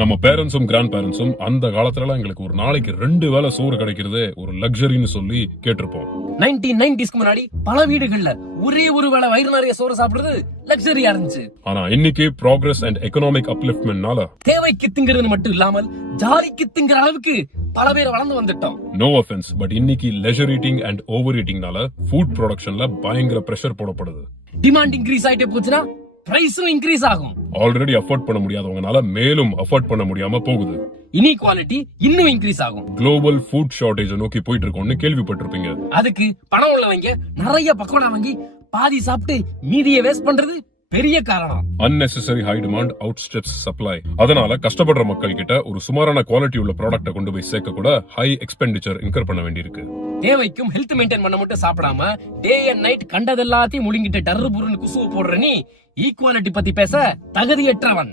நம்ம பேரண்ட்ஸும் கிராண்ட் பேரண்ட்ஸும் அந்த காலத்துல எங்களுக்கு ஒரு நாளைக்கு 2 வேளை சோறு கிடைக்கிறது ஒரு லக்ஸரின்னு சொல்லி கேட்டிருப்போம். 1990s முன்னாடி பல வீடுகள்ல ஒரே ஒரு வேளை வயிறு நிறைய சோறு சாப்பிடுறது லக்ஸரியா இருந்துச்சு. ஆனா இன்னைக்கு ப்ராக்ரஸ் அண்ட் எக்கனாமிக் அப்லிஃப்ட்மென்ட்னால தேவைக்கு திங்கிறது மட்டும் இல்லாமல் ஜாலிக்கு திங்கிற அளவுக்கு பல பேர் வளர்ந்து வந்துட்டோம். நோ அஃபென்ஸ், பட் இன்னைக்கு லெஜர் ஈட்டிங் அண்ட் ஓவர் ஈட்டிங்னால ஃபுட் ப்ரொடக்ஷன்ல பயங்கர பிரஷர் போடப்படுது. டிமாண்ட் இன்க்ரீஸ் ஆயிட்டே போச்சுன்னா பிரைஸும் இன்க்ரீஸ் ஆகும். ஆல்ரெடி அஃபோர்ட் பண்ண முடியாதவங்கனால மேலும் அஃபோர்ட் பண்ண முடியாம போகுது. இன்இக்வாலிட்டி இன்னும் இன்க்ரீஸ் ஆகும். குளோபல் ஃபுட் ஷார்டேஜ் நோக்கி போயிட்டு இருக்கோம்னு கேள்விப்பட்டிருப்பீங்க. அதுக்கு பணம் உள்ளவங்க நிறைய பக்கோடா வாங்கி பாதி சாப்பிட்டு மீதியை வேஸ்ட் பண்றது பெரிய காரணம். unnecessary high demand outstrips supply. அதனால கஷ்டப்படுற மக்கள் கிட்ட ஒரு சுமாரான குவாலிட்டி உள்ள ப்ராடக்ட்டை கொண்டு போய் சேர்க்க கூட ஹை எக்ஸ்பெண்டிச்சர் இன்கர் பண்ண வேண்டியிருக்கு. தேவைக்கும் ஹெல்த் மெயின்டைன் பண்ண மட்டும் சாப்பிடாம டே அண்ட் நைட் கண்டதெல்லாத்தையும் முழுங்கிட்டு டர்ரு புருன்னு குசுவ போடுற நீ ஈக்குவாலிட்டி பத்தி பேச தகுதியற்றவன்.